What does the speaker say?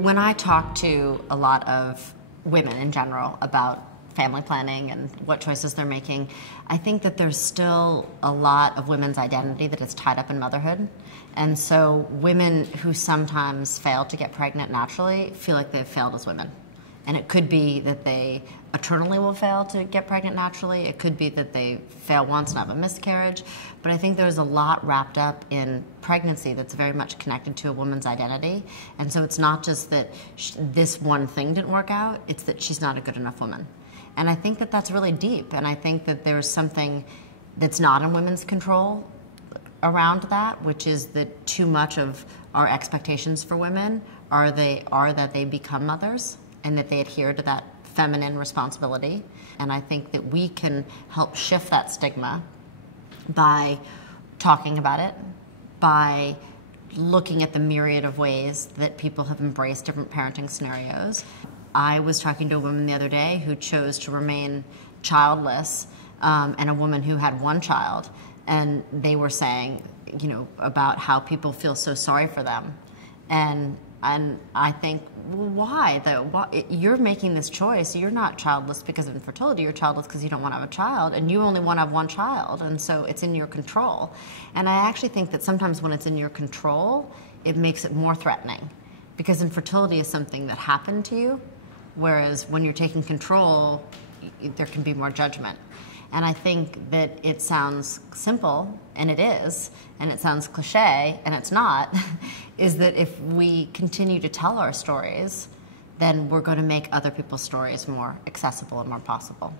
When I talk to a lot of women in general about family planning and what choices they're making, I think that there's still a lot of women's identity that is tied up in motherhood. And so women who sometimes fail to get pregnant naturally feel like they've failed as women. And it could be that they eternally will fail to get pregnant naturally. It could be that they fail once and have a miscarriage. But I think there's a lot wrapped up in pregnancy that's very much connected to a woman's identity. And so it's not just that this one thing didn't work out, it's that she's not a good enough woman. And I think that that's really deep. And I think that there's something that's not in women's control around that, which is that too much of our expectations for women are that they become mothers and that they adhere to that feminine responsibility. And I think that we can help shift that stigma by talking about it, by looking at the myriad of ways that people have embraced different parenting scenarios. I was talking to a woman the other day who chose to remain childless, and a woman who had one child, and they were saying, about how people feel so sorry for them. And I think, well, why though? Why? You're making this choice. You're not childless because of infertility. You're childless because you don't want to have a child, and you only want to have one child, and so it's in your control. And I actually think that sometimes when it's in your control, it makes it more threatening, because infertility is something that happened to you, whereas when you're taking control, there can be more judgment. And I think that it sounds simple, and it is, and it sounds cliche, and it's not, is that if we continue to tell our stories, then we're going to make other people's stories more accessible and more possible.